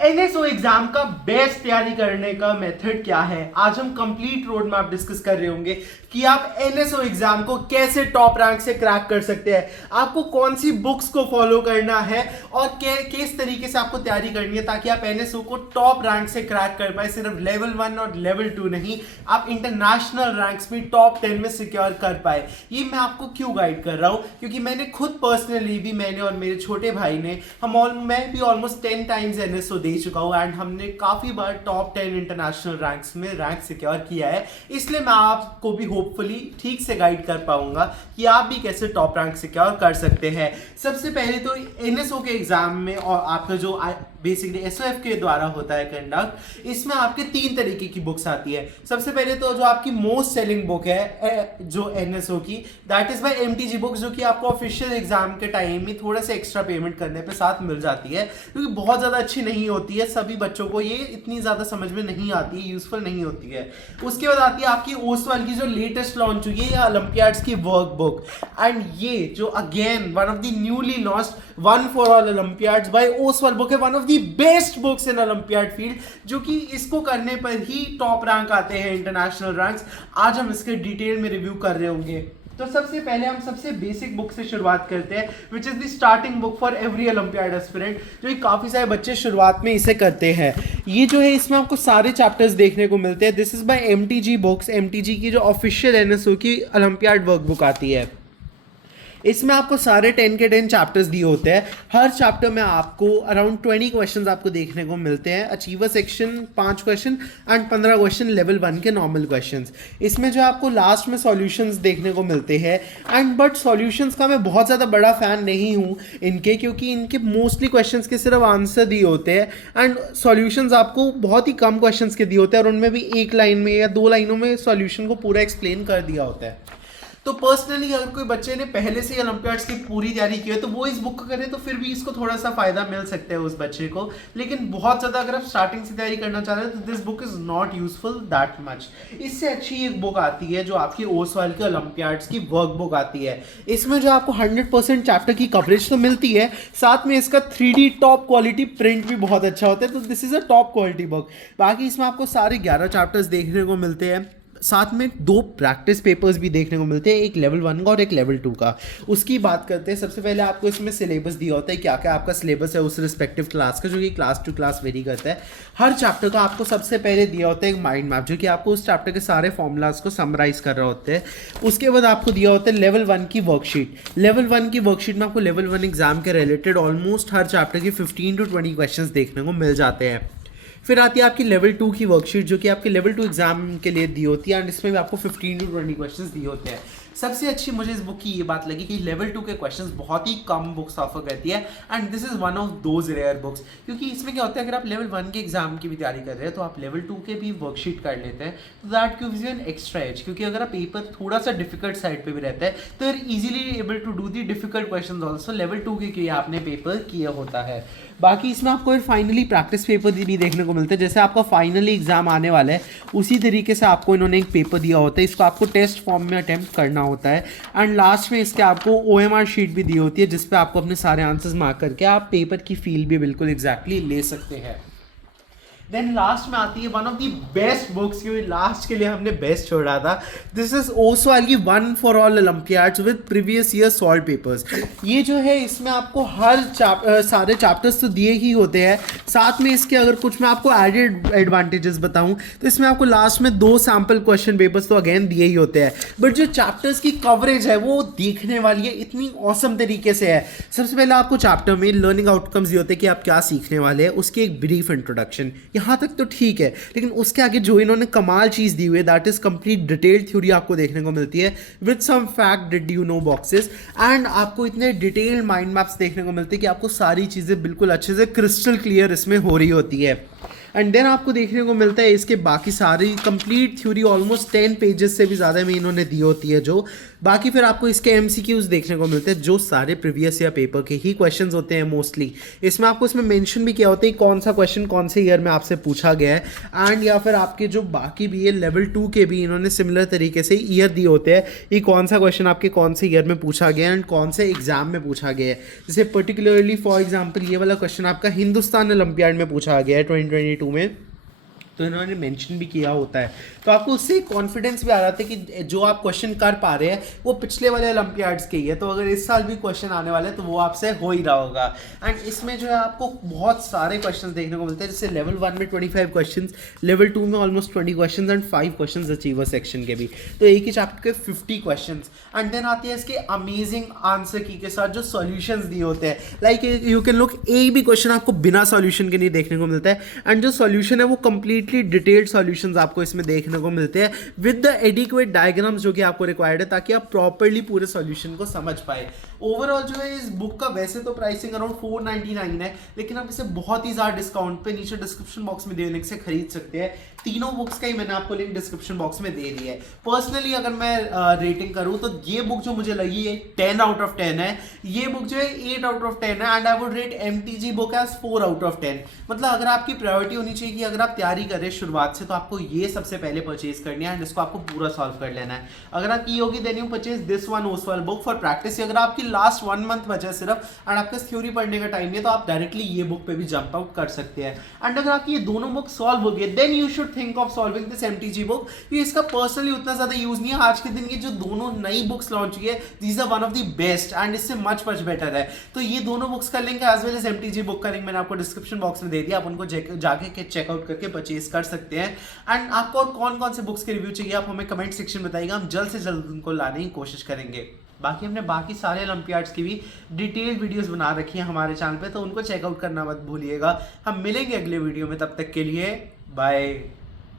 NSO exam का best तैयारी करने का मेथड क्या है, आज हम कंप्लीट रोड मैप डिस्कस कर रहे होंगे कि आप एनएसओ एग्जाम को कैसे टॉप रैंक से क्रैक कर सकते हैं, आपको कौन सी बुक्स को फॉलो करना है और किस तरीके से आपको तैयारी करनी है ताकि आप एनएसओ को टॉप रैंक से क्रैक कर पाए। सिर्फ लेवल 1 और लेवल 2 नहीं, आप इंटरनेशनल रैंक्स में टॉप 10 में सिक्योर कर पाए। ये मैं आपको क्यों गाइड कर रहा हूँ, क्योंकि मैंने खुद पर्सनली भी, मैंने और मेरे छोटे भाई ने, मैं भी ऑलमोस्ट 10 टाइम्स एनएसओ दे चुका हूँ एंड हमने काफी बार टॉप 10 इंटरनेशनल रैंक्स में रैंक सिक्योर किया है। इसलिए मैं आपको भी होपफुली ठीक से गाइड कर पाऊंगा कि आप भी कैसे टॉप रैंक सिक्योर कर सकते हैं। सबसे पहले तो एनएसओ के एग्जाम में और आपका जो बेसिकली एसओएफ के द्वारा होता है कंडक्ट, इसमें आपके 3 तरीके की बुक्स आती है। सबसे पहले तो जो आपकी मोस्ट सेलिंग बुक है जो एनएसओ की, that is by MTG books, जो कि आपको ऑफिशियल एग्जाम के टाइम में थोड़ा सा एक्स्ट्रा पेमेंट करने पे साथ मिल जाती है, क्योंकि बहुत ज़्यादा अच्छी नहीं होती है, सभी बच्चों को ये इतनी ज़्यादा समझ में नहीं आती है, यूजफुल नहीं होती है। उसके बाद आती है आपकी ओसवाल की जो लेटेस्ट लॉन्च हुई है ओलंपियाड्स की वर्क बुक, एंड ये जो again one of the newly launched one for all olympiads by Oswaal book है, one of the best books in olympiad field, जो कि इसको करने पर ही टॉप रैंक आते हैं, इंटरनेशनल रैंक्स। आज हम इसके डिटेल में रिव्यू कर रहे होंगे। तो सबसे पहले हम सबसे बेसिक बुक से शुरुआत करते हैं, which is the starting book for every olympiad aspirant, जो कि काफी सारे बच्चे शुरुआत में इसे करते हैं। ये जो है इसमें आपको सारे चैप्टर्स देखने को मिलते हैं। This is by MTG books, MTG की जो ऑफिशियल एनएसओ की ओलंपियाड वर्क बुक आती है। इसमें आपको सारे 10 के 10 चैप्टर्स दिए होते हैं। हर चैप्टर में आपको अराउंड 20 क्वेश्चंस आपको देखने को मिलते हैं। Achiever section 5 question and 15 question level 1 के नॉर्मल क्वेश्चंस। इसमें जो आपको लास्ट में सॉल्यूशंस देखने को मिलते हैं एंड बट सॉल्यूशंस का मैं बहुत ज़्यादा बड़ा फ़ैन नहीं हूँ इनके, क्योंकि इनके मोस्टली क्वेश्चंस के सिर्फ आंसर दिए होते हैं एंड सॉल्यूशंस आपको बहुत ही कम क्वेश्चंस के दिए होते हैं और उनमें भी 1 लाइन में या 2 लाइनों में सॉल्यूशन को पूरा एक्सप्लेन कर दिया होता है। तो पर्सनली अगर कोई बच्चे ने पहले से ही ओलंपियाड्स की पूरी तैयारी की है तो वो इस बुक को करे तो फिर भी इसको थोड़ा सा फायदा मिल सकता है उस बच्चे को, लेकिन बहुत ज़्यादा अगर आप स्टार्टिंग से तैयारी करना चाह रहे हैं तो this book is not useful that much. इससे अच्छी एक बुक आती है जो आपकी ओसवाल के ओलंपियाड्स की वर्क बुक आती है। इसमें जो आपको 100% चैप्टर की कवरेज तो मिलती है, साथ में इसका 3D टॉप क्वालिटी प्रिंट भी बहुत अच्छा होता है, तो this is a top quality book. बाकी इसमें आपको सारे 11 चैप्टर्स देखने को मिलते हैं, साथ में 2 प्रैक्टिस पेपर्स भी देखने को मिलते हैं, एक लेवल 1 का और एक लेवल 2 का। उसकी बात करते हैं। सबसे पहले आपको इसमें सिलेबस दिया होता है, क्या क्या आपका सिलेबस है उस रिस्पेक्टिव क्लास का, जो कि क्लास टू क्लास वेरी करता है। हर चैप्टर का आपको सबसे पहले दिया होता है एक माइंड मैप, जो कि आपको उस चैप्टर के सारे फॉर्मूलाज को समराइज कर रहे होते हैं। उसके बाद आपको दिया होता है लेवल 1 की वर्कशीट। लेवल 1 की वर्कशीट में आपको लेवल 1 एग्जाम के रिलेटेड ऑलमोस्ट हर चैप्टर की 15 to 20 क्वेश्चन देखने को मिल जाते हैं। फिर आती है आपकी लेवल 2 की वर्कशीट, जो कि आपके लेवल 2 एग्जाम के लिए दी होती है एंड इसमें भी आपको 15 to 20 क्वेश्चंस दिए होते हैं। सबसे अच्छी मुझे इस बुक की ये बात लगी कि लेवल 2 के क्वेश्चंस बहुत ही कम बुक्स ऑफर करती है and this is one of those rare books, क्योंकि इसमें क्या होता है, अगर आप लेवल 1 के एग्जाम की भी तैयारी कर रहे हैं तो आप लेवल 2 के भी वर्कशीट कर लेते हैं, तो that gives you an extra edge, क्योंकि अगर आप पेपर थोड़ा सा डिफिकल्ट साइड पे भी रहता है तो you're easily able to do the difficult questions also level 2 के आपने पेपर किया होता है। बाकी इसमें आपको फाइनली प्रैक्टिस पेपर भी देखने को मिलता है, जैसे आपका फाइनली एग्जाम आने वाला है उसी तरीके से आपको इन्होंने एक पेपर दिया होता है, इसको आपको टेस्ट फॉर्म में अटेम्प्ट करना होता है एंड लास्ट में इसके आपको OMR शीट भी दी होती है, जिस पे आपको अपने सारे आंसर्स मार्क करके आप पेपर की फील भी बिल्कुल एग्जैक्टली ले सकते हैं। देन लास्ट में आती है one of the best books, क्योंकि लास्ट के लिए हमने बेस्ट छोड़ा था। दिस इज ओसवाल की one for all Olympiads with previous year solve papers. ये जो है इसमें आपको हर सारे चैप्टर्स तो दिए ही होते हैं, साथ में इसके अगर कुछ मैं आपको एडेड एडवांटेजेस बताऊं तो इसमें आपको लास्ट में 2 सैम्पल क्वेश्चन पेपर्स तो अगेन दिए ही होते हैं, बट जो चैप्टर्स की कवरेज है वो देखने वाली है इतनी औसम तरीके से है। सबसे पहले आपको चैप्टर में लर्निंग आउटकम्स दिए होते हैं कि आप क्या सीखने वाले हैं, उसकी एक ब्रीफ इंट्रोडक्शन, यहाँ तक तो ठीक है, लेकिन उसके आगे जो इन्होंने कमाल चीज़ दी हुई है that is complete detailed theory आपको देखने को मिलती है with some fact did you know boxes, and आपको इतने डिटेल्ड माइंड मैप्स देखने को मिलते हैं कि आपको सारी चीज़ें बिल्कुल अच्छे से क्रिस्टल क्लियर इसमें हो रही होती है। एंड देन आपको देखने को मिलता है इसके बाकी सारी कंप्लीट थ्योरी ऑलमोस्ट 10 पेजेस से भी ज़्यादा में इन्होंने दी होती है जो बाकी फिर आपको इसके एमसीक्यूज देखने को मिलते हैं जो सारे प्रीवियस ईयर पेपर के ही क्वेश्चंस होते हैं मोस्टली। इसमें आपको इसमें मेंशन भी किया होता है कौन सा क्वेश्चन कौन से ईयर में आपसे पूछा गया है एंड या फिर आपके जो बाकी भी है लेवल 2 के भी इन्होंने सिमिलर तरीके से ईयर दिए होते हैं कि कौन सा क्वेश्चन आपके कौन से ईयर में पूछा गया है एंड कौन से एग्जाम में पूछा गया है। जैसे पर्टिकुलरली फॉर एग्जाम्पल ये वाला क्वेश्चन आपका हिंदुस्तान ओलंपियाड में पूछा गया है 2022 में, तो इन्होंने मेंशन भी किया होता है। तो आपको उससे कॉन्फिडेंस भी आ जाता है कि जो आप क्वेश्चन कर पा रहे हैं वो पिछले वाले ओलंपियाड्स के ही है, तो अगर इस साल भी क्वेश्चन आने वाले हैं तो वो आपसे हो ही रहा होगा। एंड इसमें जो है आपको बहुत सारे क्वेश्चंस देखने को मिलते हैं, जैसे लेवल 1 में 25 क्वेश्चंस, लेवल 2 में almost 20 questions and 5 questions achiever section के भी, तो एक ही चैप्टर के 50 क्वेश्चंस। एंड देन आती है इसके अमेजिंग आंसर की के साथ जो सॉल्यूशंस दिए होते हैं, लाइक यू कैन लुक एक भी क्वेश्चन आपको बिना सॉल्यूशन के नहीं देखने को मिलता है एंड जो सॉल्यूशन है वो कंप्लीटली डिटेल्ड सॉल्यूशंस आपको इसमें देखने को मिलते हैं विद द एडिक्वेट डायग्राम्स जो कि आपको रिक्वायर्ड है ताकि आप प्रॉपर्ली पूरे सॉल्यूशन को समझ पाए। ओवरऑल जो है इस बुक का वैसे तो प्राइसिंग अराउंड 499 है, लेकिन आप इसे बहुत ही ज़्यादा डिस्काउंट पे नीचे डिस्क्रिप्शन बॉक्स में दे लिंक से खरीद सकते हैं। तीनों बुक्स का ही मैंने आपको लिंक डिस्क्रिप्शन बॉक्स में दे दिया है। पर्सनली अगर मैं रेटिंग करूँ तो ये बुक जो मुझे लगी है 10 आउट ऑफ 10 है, ये बुक जो है 8 आउट ऑफ 10 है and I would rate MTG book as 4 out of 10। मतलब अगर आपकी प्रायोरिटी होनी चाहिए कि अगर आप तैयारी कर रहे हैं शुरुआत से तो आपको ये सबसे पहले परचेज करनी है एंड इसको आपको पूरा सॉल्व कर लेना है। अगर आप की होगी then you purchase this one Oswal book for practice. अगर आपकी लास्ट 1 मंथ बचा है सिर्फ एंड आपका थ्योरी पढ़ने का टाइम है तो आप डायरेक्टली ये बुक पे भी जंप आउट कर सकते हैं। एंड अगर आपकी ये दोनों बुक सॉल्व हो गई then you should think of solving this MTG book, क्योंकि इसका पर्सनली उतना ज्यादा यूज नहीं है। आज के दिन की जो दोनों नई बुक्स लॉन्च हुई है these are one of the best and इससे मच बेटर है। तो ये दोनों बुक्स का link as well as MTG book का लिंक मैंने आपको डिस्क्रिप्शन बॉक्स में दे दिया, आप उनको जाके चेकआउट करके परचेज कर सकते हैं। एंड आपको और कौन कौन से बुक्स के रिव्यू चाहिए आप हमें कमेंट सेक्शन बताइएगा, हम जल्द से जल्द उनको लाने की कोशिश करेंगे। बाकी हमने बाकी सारे ओलंपियाड्स की भी डिटेल्ड वीडियोस बना रखी हैं हमारे चैनल पे, तो उनको चेकआउट करना मत भूलिएगा। हम मिलेंगे अगले वीडियो में, तब तक के लिए बाय।